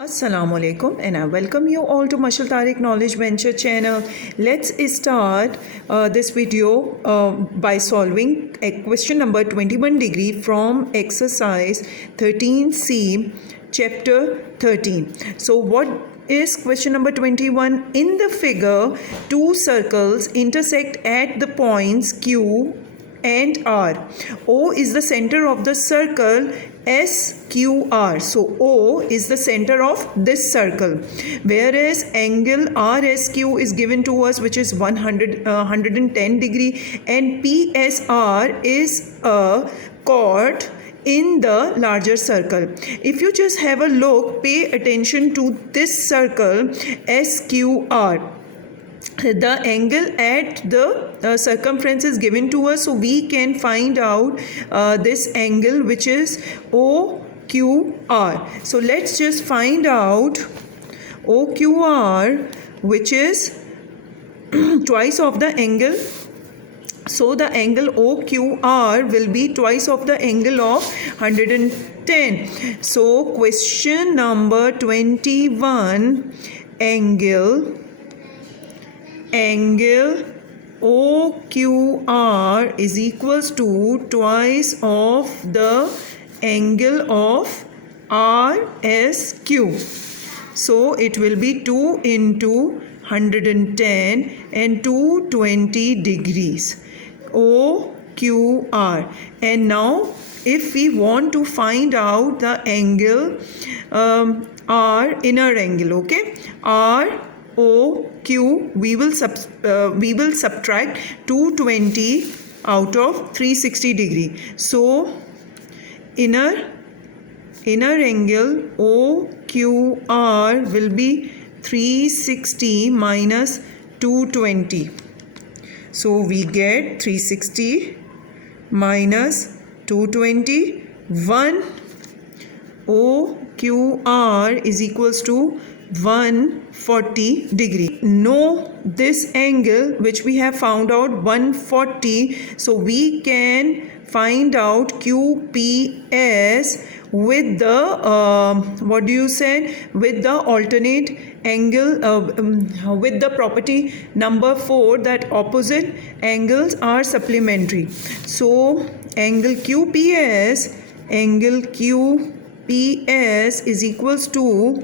Assalamu alaikum and I welcome you all to Mashal Tariq Knowledge Venture channel. Let's start this video by solving a question number 21 degree from exercise 13C chapter 13. So what is question number 21? In the figure, two circles intersect at the points Q and R. O is the center of the circle SQR. So O is the center of this circle, whereas angle RSQ is given to us, which is 110 degree, and PSR is a chord in the larger circle. If you just have a look, pay attention to this circle SQR. The angle at the circumference is given to us, so we can find out this angle, which is OQR. So let's just find out OQR, which is twice of the angle. So the angle OQR will be twice of the angle of 110. So question number 21, angle OQR is equals to twice of the angle of RSQ. So it will be 2 into 110 and 220 degrees. OQR. And now if we want to find out the angle R, inner angle, okay, ROQ, we will subtract 220 out of 360 degree. So inner angle OQR will be 360 minus 220. So we get 360 minus 220. 1 OQR is equals to 140 degree. Know this angle which we have found out 140, so we can find out QPS with the with the alternate angle, with the property number 4, that opposite angles are supplementary. So angle QPS is equals to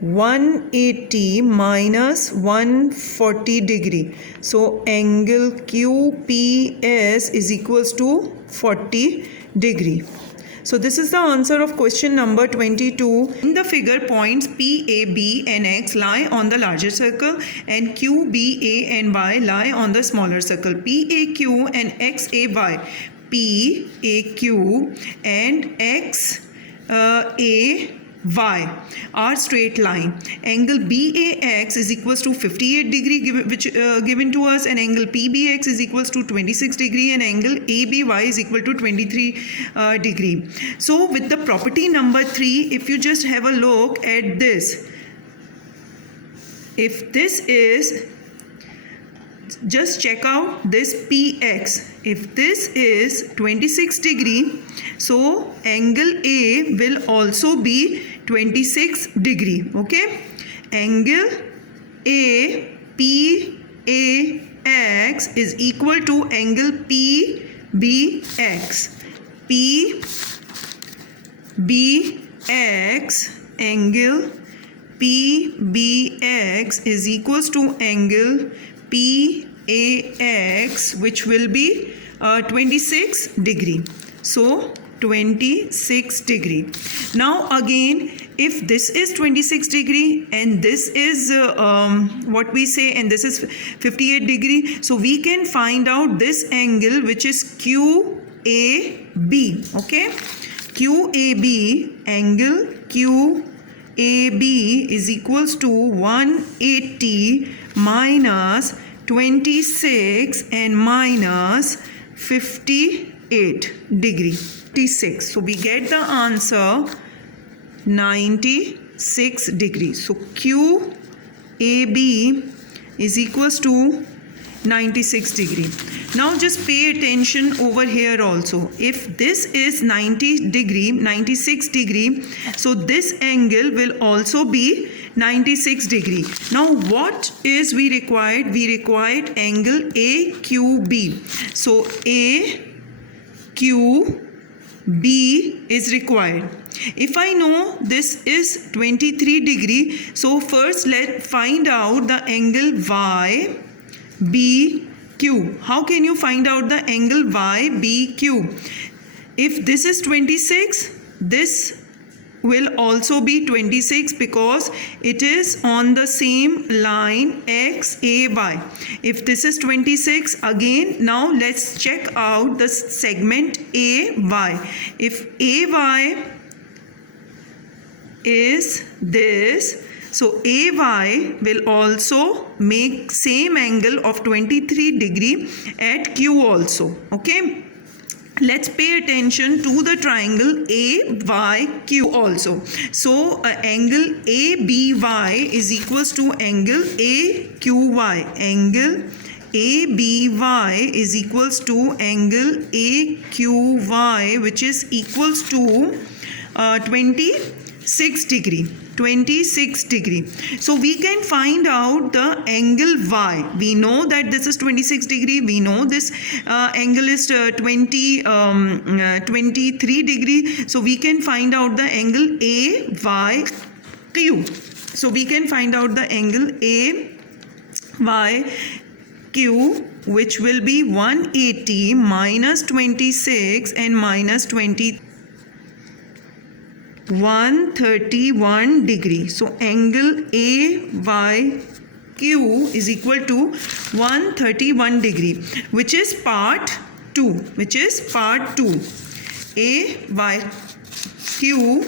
180 minus 140 degree. So angle QPS is equals to 40 degree. So this is the answer of question number 22. In the figure, points P, A, B and X lie on the larger circle, and Q, B, A and Y lie on the smaller circle. P, A, Q and X, A, Y. P, A, Q and X, A, Y are straight line. Angle BAX is equals to 58 degree given to us, and angle PBX is equals to 26 degree, and angle ABY is equal to 23 degree. So with the property number 3, if you just have a look at this, if this is, just check out this PX. If this is 26 degree, so angle A will also be 26 degree. Okay, angle APAX is equal to angle PBX. PBX, angle PBX is equals to angle PAX, which will be 26 degree. So 26 degree. Now again, if this is 26 degree and this is what we say, and this is 58 degree, so we can find out this angle, which is QAB. Okay, QAB, angle QAB is equals to 180 minus 26 and minus 58 degree. 96. So we get the answer 96 degrees. So QAB is equals to 96 degree. Now just pay attention over here also. If this is 90 degree, 96 degree, so this angle will also be 96 degree. Now what is we required? We required angle AQB. So AQB is required. If I know this is 23 degree, so first let's find out the angle YBQ. How can you find out the angle YBQ? If this is 26, this will also be 26 because it is on the same line XAY. If this is 26, again now let's check out the segment AY. If AY is this, so AY will also make same angle of 23 degree at Q also. Okay, let's pay attention to the triangle AYQ also. So angle ABY is equals to angle AQY. Angle ABY is equals to angle AQY, which is equals to 26 degree. 26 degree. So we can find out the angle Y. We know that this is 26 degree. We know this angle is 23 degree. So we can find out the angle AYQ. So we can find out the angle AYQ, which will be 180 minus 26 and minus 20. 131 degree. So angle AYQ is equal to 131 degree, which is part 2. AYQ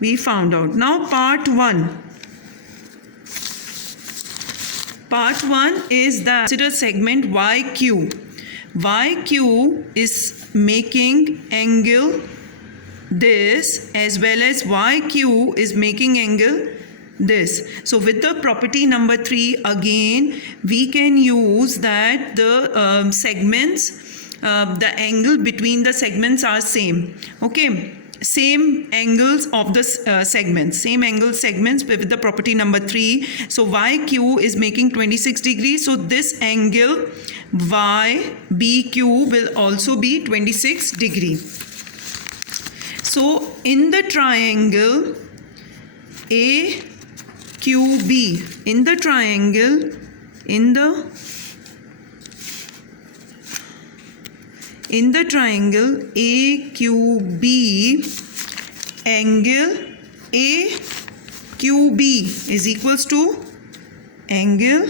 we found out. Now part 1. Part 1 is that consider segment YQ. YQ is making angle this, as well as YQ is making angle this. So with the property number 3, again we can use that the segments, the angle between the segments are same. Okay, same angles of the segments, same angle segments with the property number 3. So YQ is making 26 degrees. So this angle YBQ will also be 26 degree. So in the triangle AQB, in the triangle AQB, angle AQB is equals to angle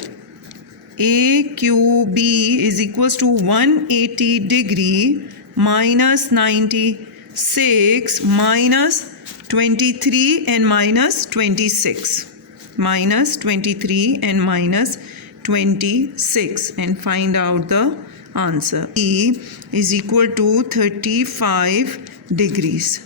AQB is equals to 180 degree minus 96 minus 23 and minus 26. Minus 23 and minus 26, and find out the answer. E is equal to 35 degrees.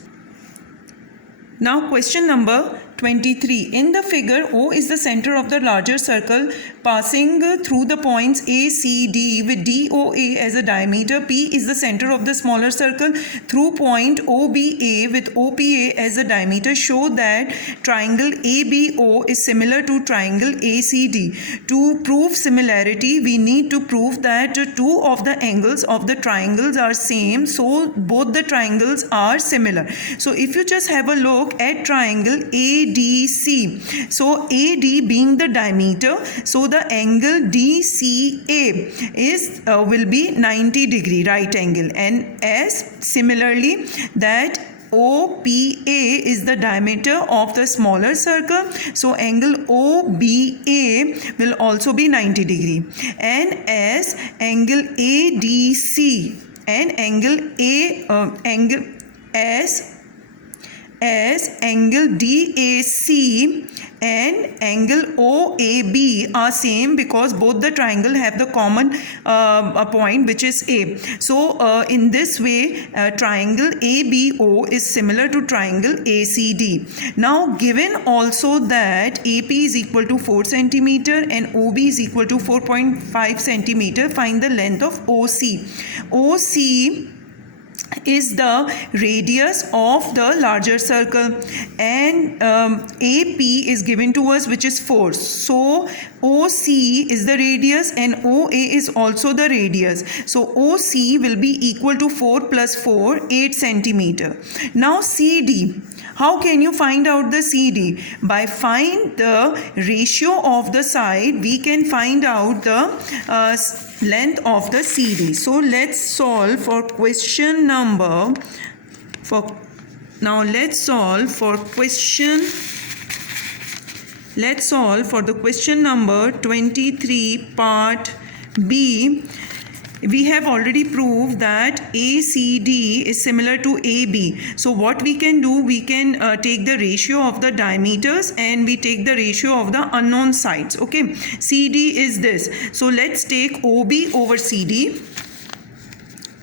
Now question number 23. In the figure, O is the center of the larger circle passing through the points A, C, D with DOA as a diameter. P is the center of the smaller circle through point OBA with OPA as a diameter. Show that triangle ABO is similar to triangle ACD. To prove similarity, we need to prove that two of the angles of the triangles are same, so both the triangles are similar. So if you just have a look at triangle ADC, so AD being the diameter, so the angle DCA is will be 90 degree right angle, and as similarly that OPA is the diameter of the smaller circle, so angle OBA will also be 90 degree, and as angle ADC and angle as angle DAC and angle OAB are same because both the triangle have the common point which is A. So in this way triangle ABO is similar to triangle ACD. Now given also that AP is equal to 4 centimeter and OB is equal to 4.5 centimeter, find the length of OC. OC is the radius of the larger circle, and AP is given to us which is 4. So OC is the radius and OA is also the radius. So OC will be equal to 4 plus 4, 8 centimeter. Now CD. How can you find out the CD? By find the ratio of the side, we can find out the length of the CD. So let's solve for question number let's solve for the question number 23 part B. We have already proved that ACD is similar to AB. So what we can do, we can take the ratio of the diameters and we take the ratio of the unknown sides. Okay, CD is this. So let's take OB over CD.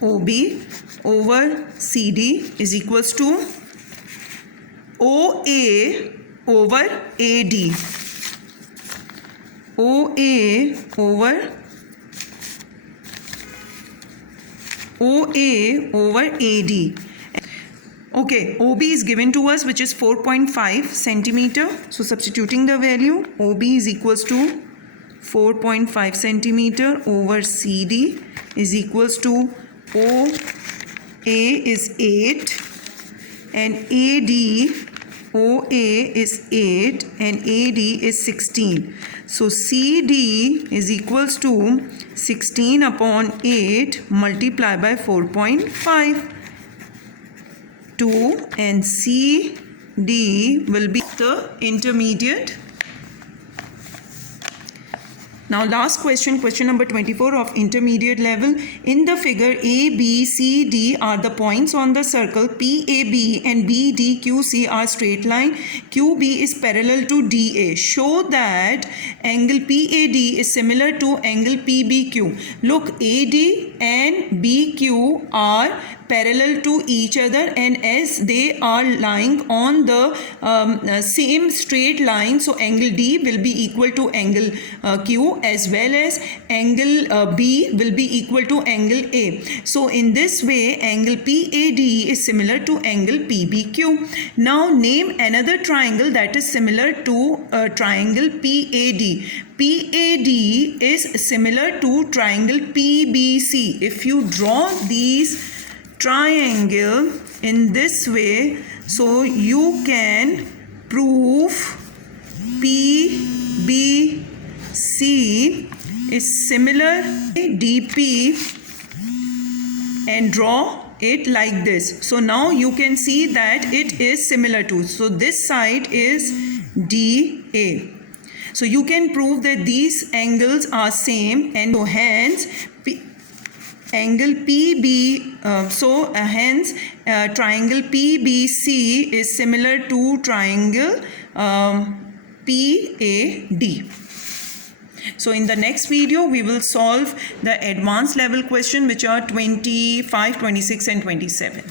OB over CD is equals to OA over AD. OA over AD. Okay, OB is given to us which is 4.5 centimeter. So substituting the value, OB is equals to 4.5 centimeter over CD is equals to OA is 8 and OA is 8 and AD is 16. So CD is equals to 16 upon 8 multiplied by 4.5. 2 and CD will be the intermediate. Now last question, question number 24 of intermediate level. In the figure, A, B, C, D are the points on the circle. PAB and BDQC are straight line. QB is parallel to DA. Show that angle PAD is similar to angle PBQ. Look, AD and BQ are parallel to each other, and as they are lying on the same straight line, so angle D will be equal to angle Q, as well as angle B will be equal to angle A. So in this way angle PAD is similar to angle PBQ. Now name another triangle that is similar to triangle PAD. PAD is similar to triangle PBC. If you draw these triangle in this way, so you can prove PBC is similar DP and draw it like this. So now you can see that it is similar to, so this side is DA. So you can prove that these angles are same, and so hence angle PB, hence triangle PBC is similar to triangle PAD. So in the next video we will solve the advanced level question which are 25, 26 and 27.